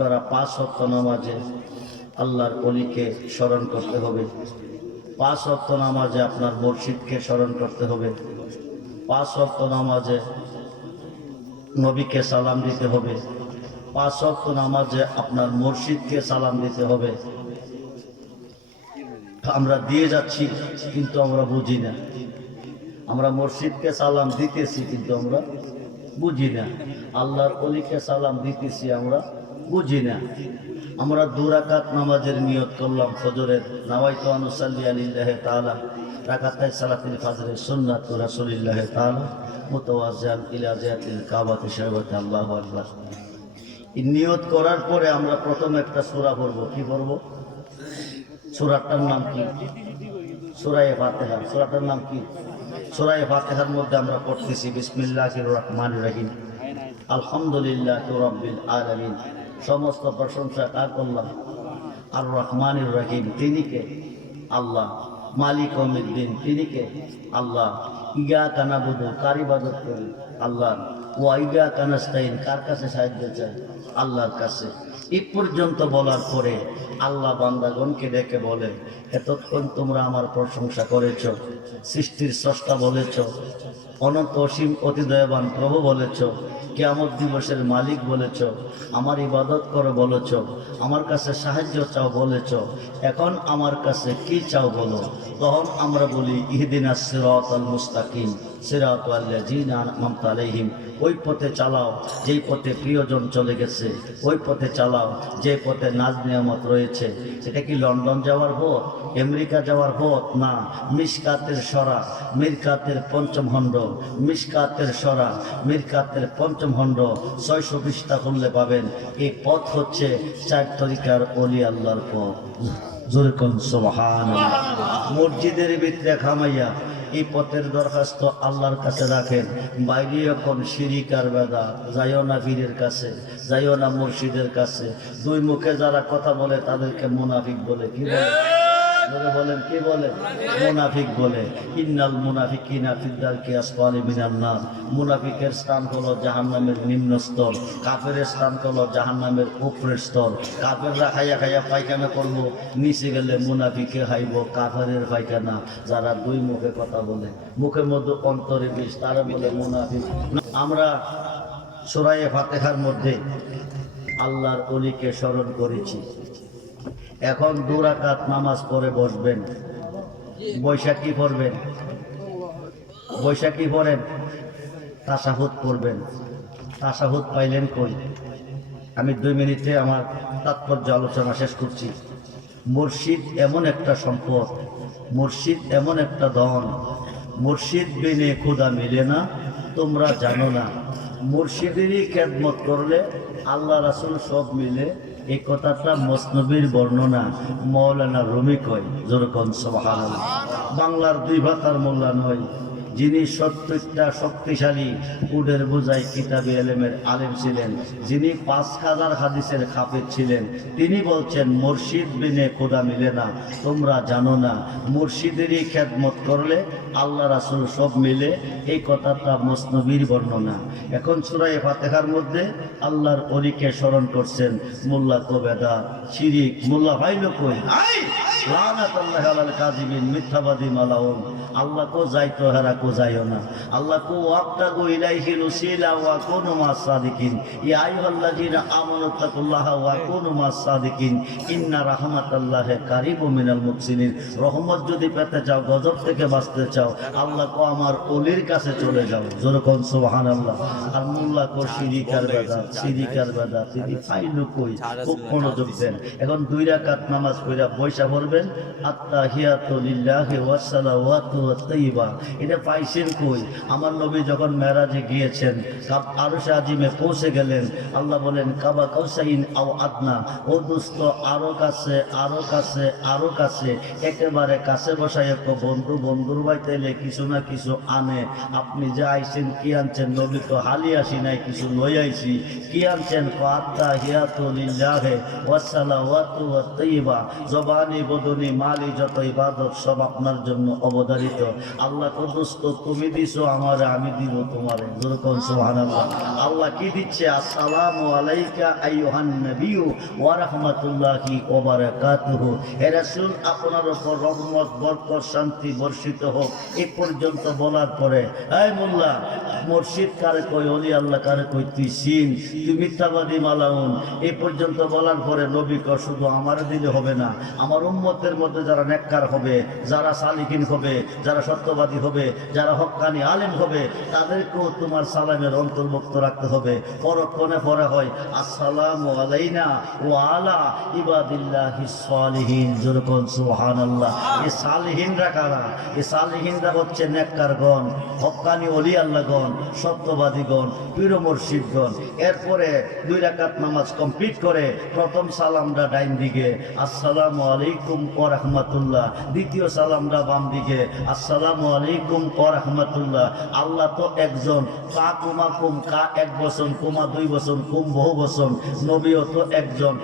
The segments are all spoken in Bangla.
আপনারা 5 ওয়াক্ত নামাজে আল্লাহর ওলিকে স্মরণ করতে হবে। 5 ওয়াক্ত নামাজে আপনার মুর্শিদকে স্মরণ করতে হবে। 5 ওয়াক্ত নামাজে নবীকে সালাম দিতে হবে। 5 ওয়াক্ত নামাজে আপনার মুর্শিদকে সালাম দিতে হবে। আমরা দিয়ে যাচ্ছি কিন্তু আমরা বুঝি না। আমরা মুর্শিদকে সালাম দিতেছি কিন্তু আমরা বুঝি না। আল্লাহর ওলিকে সালাম দিতেছি আমরা বুঝি না। আমরা 2 রাকাত নামাজের নিয়ত করলাম ফজরের, নাওয়াইতু আনুসাল্লি আলিল্লাহি তাআলা রাকাতাই সালাতুল ফজরের সুন্নাত রাসূলিল্লাহি তাআলা মুতাওয়াজ্জিআন ইলা জিয়াতিল কাবাতি শারবাতি আল্লাহু আকবার। এই নিয়ত করার পরে আমরা প্রথম একটা সূরা পড়ব। কি পড়ব? সূরাটার নাম কি? সূরা ফাতিহা। সূরাটার নাম কি? সূরা ফাতিহার মধ্যে আমরা পড়তেছি বিসমিল্লাহির রহমানির রহিম, আলহামদুলিল্লাহি রাব্বিল আলামিন। সমস্ত প্রশংসা কার করলাম? আর রহমানির রহিম। তিনি কে? আল্লাহ। মালিক ইয়াউমিদ্দিন, তিনি কে? আল্লাহ। ইয়াকা নাবুদু, কার ইবাদত করি? আল্লাহ। ওয়া ইয়াকা নাস্তাইন, কার কাছে সাহায্য চাই? আল্লাহর কাছে। এই পর্যন্ত বলার পরে আল্লাহ বান্দাগণকে ডেকে বলে, এতক্ষণ তোমরা আমার প্রশংসা করেছ, সৃষ্টির স্রষ্টা বলেছ, অনন্ত অসীম অতিদয়াবান প্রভু বলেছ, কিয়ামত দিবসের মালিক বলেছ, আমার ইবাদত করো বলেছ, আমার কাছে সাহায্য চাও বলেছ, এখন আমার কাছে কি চাও বলো। তখন আমরা বলি ইহদিনাস সিরাতাল মুস্তাকিম সিরাতাল লাযিনা আন'আমতা আলাইহিম, ওই পথে চালাও যেই পথে প্রিয়জন চলে গেছে, ওই পথে চালাও যে পথে নাজ নিয়ামত রয়েছে। সেটা কি লন্ডন যাওয়ার পথ, আমেরিকা যাওয়ার পথ? না। মিশকাতের সরা, মিরকাতের পঞ্চম খণ্ড, মিশকাতের সরা, মিরকাতের পঞ্চম খণ্ড 600 পৃষ্ঠা খুললে পাবেন। এই পথ হচ্ছে 4 তরিকার ওলি আল্লাহর পথ। জোরে কোন সুবহানাল্লাহ। মসজিদের ভিতরে খামাইয়া এই পথের দরখাস্ত আল্লাহর কাছে রাখেন। বাইরে এখন শিরিক আর বেদা। যাইও না পীরের কাছে, যাইও না মুর্শিদের কাছে। 2 মুখে যারা কথা বলে তাদেরকে মুনাফিক বলে। কি বলে? বলেন কি বলে? মুনাফিক বলে। ইন্নাল মুনাফিকিনা ফিদ দারকি আসফালি মিনান নার। মুনাফিকের স্থান হলো জাহান্নামের নিম্ন স্তর, কাফেরের স্থান হলো জাহান্নামের উপরের স্তর। কাফেররা খাইয়া খাইয়া পায়খানা করবো, নিচে গেলে মুনাফিকে খাইব কাফেরের পায়খানা। যারা 2 মুখে কথা বলে, মুখের মধ্যে অন্তরে বিষ, তারা বলে মুনাফিক। আমরা সূরা ফাতিহার মধ্যে আল্লাহর ওলিকে স্মরণ করেছি। এখন 2 রাকাত নামাজ পড়ে বসবেন। বৈশাখী পড়বেন, বৈশাখী পড়েন, তাশাহুদ পড়বেন। তাশাহুদ পাইলেন কই? আমি 2 মিনিটে আমার তাৎপর্য আলোচনা শেষ করছি। মুর্শিদ এমন একটা সম্পদ, মুর্শিদ এমন একটা ধন, মুর্শিদ বিনে খোদা মিলে না, তোমরা জানো না। মুর্শিদেরই খেদমত করলে আল্লাহ রাসূল সব মিলে। এই কথাটা মসনবীর বর্ণনা, মাওলানা রুমি কয়। যেরকম সুবহানাল্লাহ। বাংলার 2 ভাতার মোল্লা নয়, যিনি 70টা শক্তিশালী উটের বোঝাই কিতাবে এলেমের আলেম ছিলেন, যিনি 5000 হাদিসের হাফেজ ছিলেন, তিনি বলছেন মুর্শিদ বিনে খোদা মিলে না, তোমরা জানো না। মুর্শিদেরই খেদমত করলে আল্লাহ রাসূল সব মিলে। এই কথাটা মসনবীর বর্ণনা। এখন সূরা ফাতিহার মধ্যে আল্লাহর ওলিকে স্মরণ করছেন। মোল্লা তো বেদা, শিরিক। মোল্লা ভাইলো কই? লানাতুল্লাহি আলাল কাযিবিন, মিথ্যাবাদী মালাউন। আল্লাহ কো যাইতো হারা কো যাইও না। আল্লাহ কো ওয়াক্তাগু ইলাইহিল উসিলা ওয়া কুনু মাস সাদিকিন। ইয়া আইয়ুহাল্লাযীনা আমানু তাকুল্লাহা ওয়া কুনু মাস সাদিকিন ইন্না রাহমাতাল্লাহি কারীবুম মিনাল মুহসিনিন। রহমত যদি পেতে চাও, গজব থেকে বাঁচতে চাও, আল্লাহ কো আমার ওলির কাছে চলে যাও। জোরে কোন সুবহানাল্লাহ। আর মোল্লা কো শিরিক আর বেদাত, শিরিক আর বেদাত। তিনি পাইলো কই? খুব মনোযোগ দেন। এখন 2 রাকাত নামাজ পড়া বৈশা পড়বেন। আত্তাহিয়াতু লিল্লাহি ওয়াস সালাওয়াতু ওয়াত তাইয়্যিবা। এটা পাইছেন কই? আমার নবী যখন মেরাজে গিয়েছেন, আরশে আজিমে পৌঁছে গেলেন, আল্লাহ বলেন কাবা কাউসাইন আও আদনা, ও দোস্ত আরো কাছে, আরো কাছে, আরো কাছে, একেবারে কাছে বসায় বন্ধু বন্ধুর বাড়িতে এলে কিছু না কিছু আনে। আপনি যে আইছেন কি আনছেন? নবী তো হালি আসি নাই, কিছু লই আইছি। কি আনছেন? আত্তাহিয়াতু লিল্লাহি ওয়াস সালাওয়াতু ওয়াত তাইয়্যিবা। জবানি ধনী মালি যত ইবাদত সব আপনার জন্য অবধারিত। আল্লাহ কদস্ত তুমি দিছো আমারে, আমি দিব তোমারে। যেরকম সুবহানাল্লাহ। আল্লাহ কি দিচ্ছে? আসসালামু আলাইকা আইয়ুহান নবিয়্যু ওয়া রাহমাতুল্লাহি ওয়া বারাকাতুহু। হে রাসূল, আপনার উপর রহমত বরকত শান্তি বর্ষিত হোক। এই পর্যন্ত বলার পরে এই মোল্লা, মুর্শিদ কারে কই, ওলি আল্লাহ কারে কই, তুই সিন, তুই মিথ্যাবাদী মালাউন। এই পর্যন্ত বলার পরে নবী কয় শুধু আমার দিলে হবে না, আমার উম্মতের মধ্যে যারা নেককার হবে, যারা সালিকিন হবে, যারা সত্যবাদী হবে, যারা হক্কানি আলেম হবে, তাদেরকেও তোমার সালামের অন্তর্ভুক্ত রাখতে হবে। পরক্ষণে পরে হয় আসসালামু আলাইনা ওয়া আলা ইবাদিল্লাহিস সালিহিন। যেরকম সুবহানাল্লাহ। এই সালিহিনরা কারা? এই সালিহিনরা হচ্ছে নেককারগণ, হক্কানি ওলি আল্লাহগণ, সত্যবাদীগণ, পীর মুর্শিদগণ। এরপরে 2 রাকাত নামাজ কমপ্লিট করে প্রথম সালামটা ডাইন দিকে, আসসালামু আলাইকুম ওয়া রাহমাতুল্লাহ। দ্বিতীয় সালামটা বাম দিকে, আসসালামু আলাইকুম ওয়া রাহমাতুল্লাহ। আল্লাহ তো একজন, কা কুমা কুম, কা এক বচন, কুমা 2 বচন, কুম বহু বচন। নবীও তো একজন,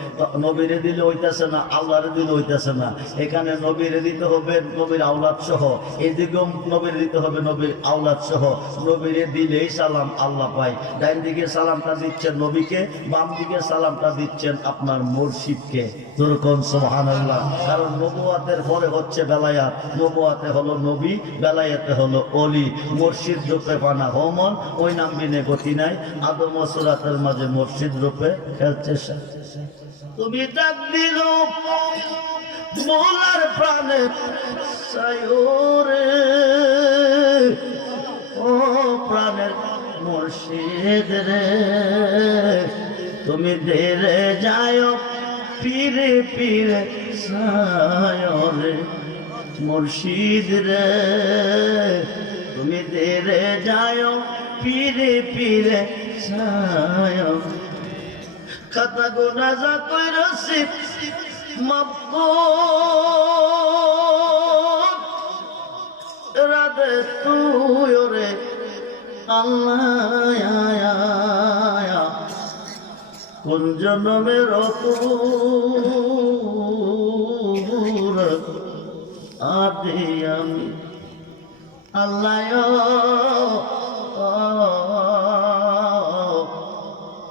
নবীরে দিলে হইতেছে না, আল্লাহরে দিলে হইতেছে না। এখানে নবীরে দিতে হবে নবীর আওলাদ সহ, এদিকেও নবীরে দিতে হবে নবীর আওলাদ সহ। নবীরে দিলেই সালাম আল্লাহ পায়। ডাইন দিকে সালামটা দিচ্ছেন নবীকে, বাম দিকে সালামটা দিচ্ছেন আপনার মুর্শিদকে। যেরকম সুবহানাল্লাহ। কারণ নবুয়াতের পরে হচ্ছে বেলায়াত, নবুয়াতে হলো নবী, বেলায়াতে হলো অলি। মুর্শিদ রূপে পানা হমন, ওই নাম বিনে গতি নাই। আদম ও সুরাতের মাঝে মুর্শিদ রূপে খেলছে। তুমি ডাক দিল মোলার প্রাণে সায়রে, ও প্রাণের মুর্শিদ রে, তুমি ধীরে যায় পীরে পীরে সায়রে। মুর্শিদ রে, তুমি ধীরে যায় পীরে পীরে সায়। খাতা গোনা যা কই রসিদ মাপ রাধে তুই রে আল্লাহ। কোন জন্মের আদি আমি আল্লাহ,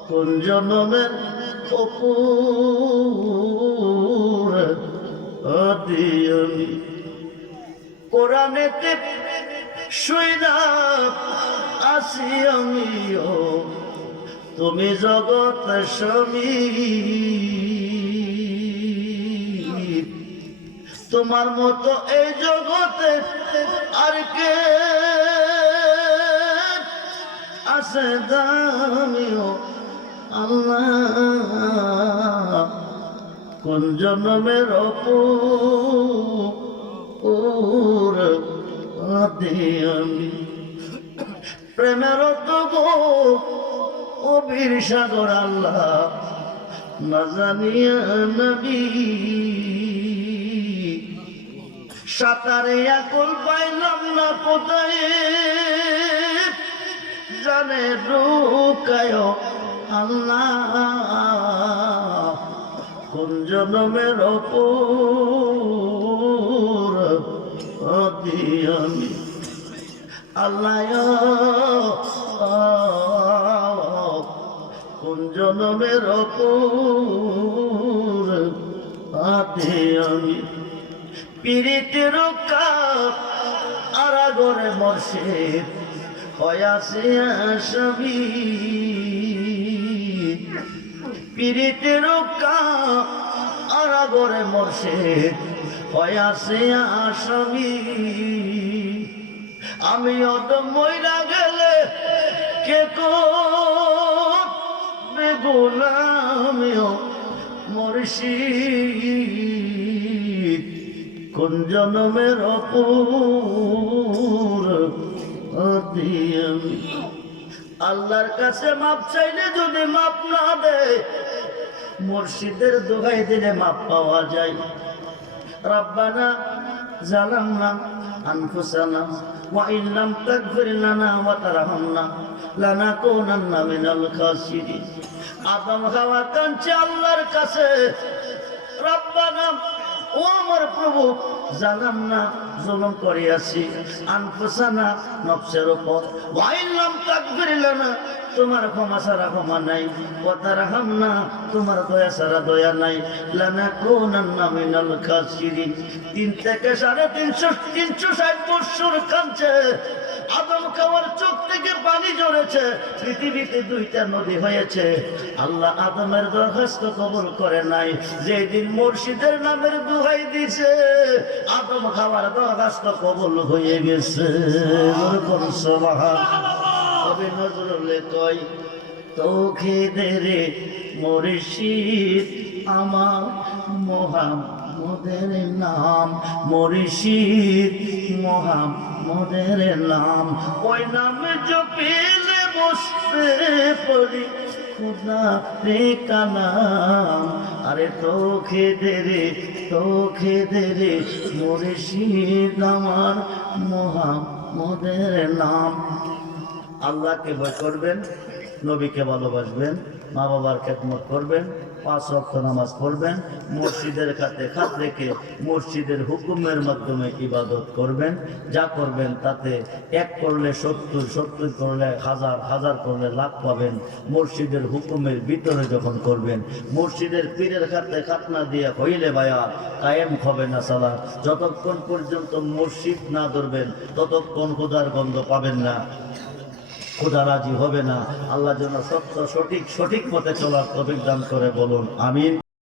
কোন জন্মের আদি আমি। কোরআনেতে শুইনা আসি আমিও, তুমি জগৎ স্বামী। তোমার মতো এই জগতে আর কে আছে দামিও আল্লাহ। কোন জন্মের আমি প্রেমের তো গো অবির সাগর আল্লাহ না জানিয়া নবী। সাঁতারে আকল পাইলাম না কোথায়, জানে রুকায় আল্লাহ। কোন জন্মের আমি আল্লাহ, কোন জন্মের আমি। পীড়িতের কাপ আরাগরে মর্শিদ হয়াছে আসামি। পীড়িতের কাপ আরাগরে মর্শিদ হয়াছে আসামি। আমি অদম মইরা গেলে কে করবে গোলামিও মুর্শিদ। কোন জন্মের আমি আল্লাহর কাছে মাপ চাইলে যদি মাপ না দেয়, মুর্শিদের দোহাই দিলে মাপ পাওয়া যায়। রব্বানা জালামনা আনফুসানা ওয়া ইন লাম তাগফির লানা ওয়া তারহামনা লানাকুনান্না মিনাল খাসিরিন। আদম হাওয়া কাঁদছে আল্লাহর কাছে, রব্বানা ও আমার প্রভু জানাম না জুলুম করিয়াছি আনফুসানা নফসের উপর ওয়াইলাম তাকফির লানা তোমার ক্ষমা ছাড়া ক্ষমা নাই ওয়াতারহামনা তোমার দয়া ছাড়া দয়া নাই লানাকুনান্না মিনাল খাসিরিন 3 থেকে 360 বছর কাঁদছে আদম খাওয়ার চোখ থেকে পানি ঝরেছে পৃথিবীতে 2টা নদী হয়েছে আল্লাহ আদমের দরখাস্ত কবুল করে নাই যেদিন মুর্শিদের নামের দোহাই দিছে আদম খাওয়ার দরখাস্ত কবুল হয়ে গেছে সুবহানাল্লাহ কবি নজরুলে কয় তৌহিদের মুর্শিদ আমার মোহাম্মদের নাম মুর্শিদ মোহাম্মদের নাম ওই নামে জপিলে বসতে পড়ি খুদা রে কালাম আরে তোকে দে মুর্শিদ আমার মোহাম্মদের নাম আল্লাহকে ভয় করবেন নবীকে ভালোবাসবেন মা বাবার খেদমত করবেন 5 ওয়াক্ত নামাজ পড়বেন মসজিদের খাতে খাত রেখে মসজিদের হুকুমের মাধ্যমে ইবাদত করবেন যা করবেন তাতে 1 করলে 70 করলে 1000 করলে লাখ পাবেন মসজিদের হুকুমের ভিতরে যখন করবেন মসজিদের পীরের খাতে খাত না দিয়ে হইলে ভাইয়া কায়েম হবে না সালাত যতক্ষণ পর্যন্ত মসজিদ না ধরবেন ততক্ষণ খোদার গন্ধ পাবেন না খোদা রাজি হবে না আল্লাহ যেন সত্য সঠিক পথে চলার তৌফিক দান করে বলুন আমিন।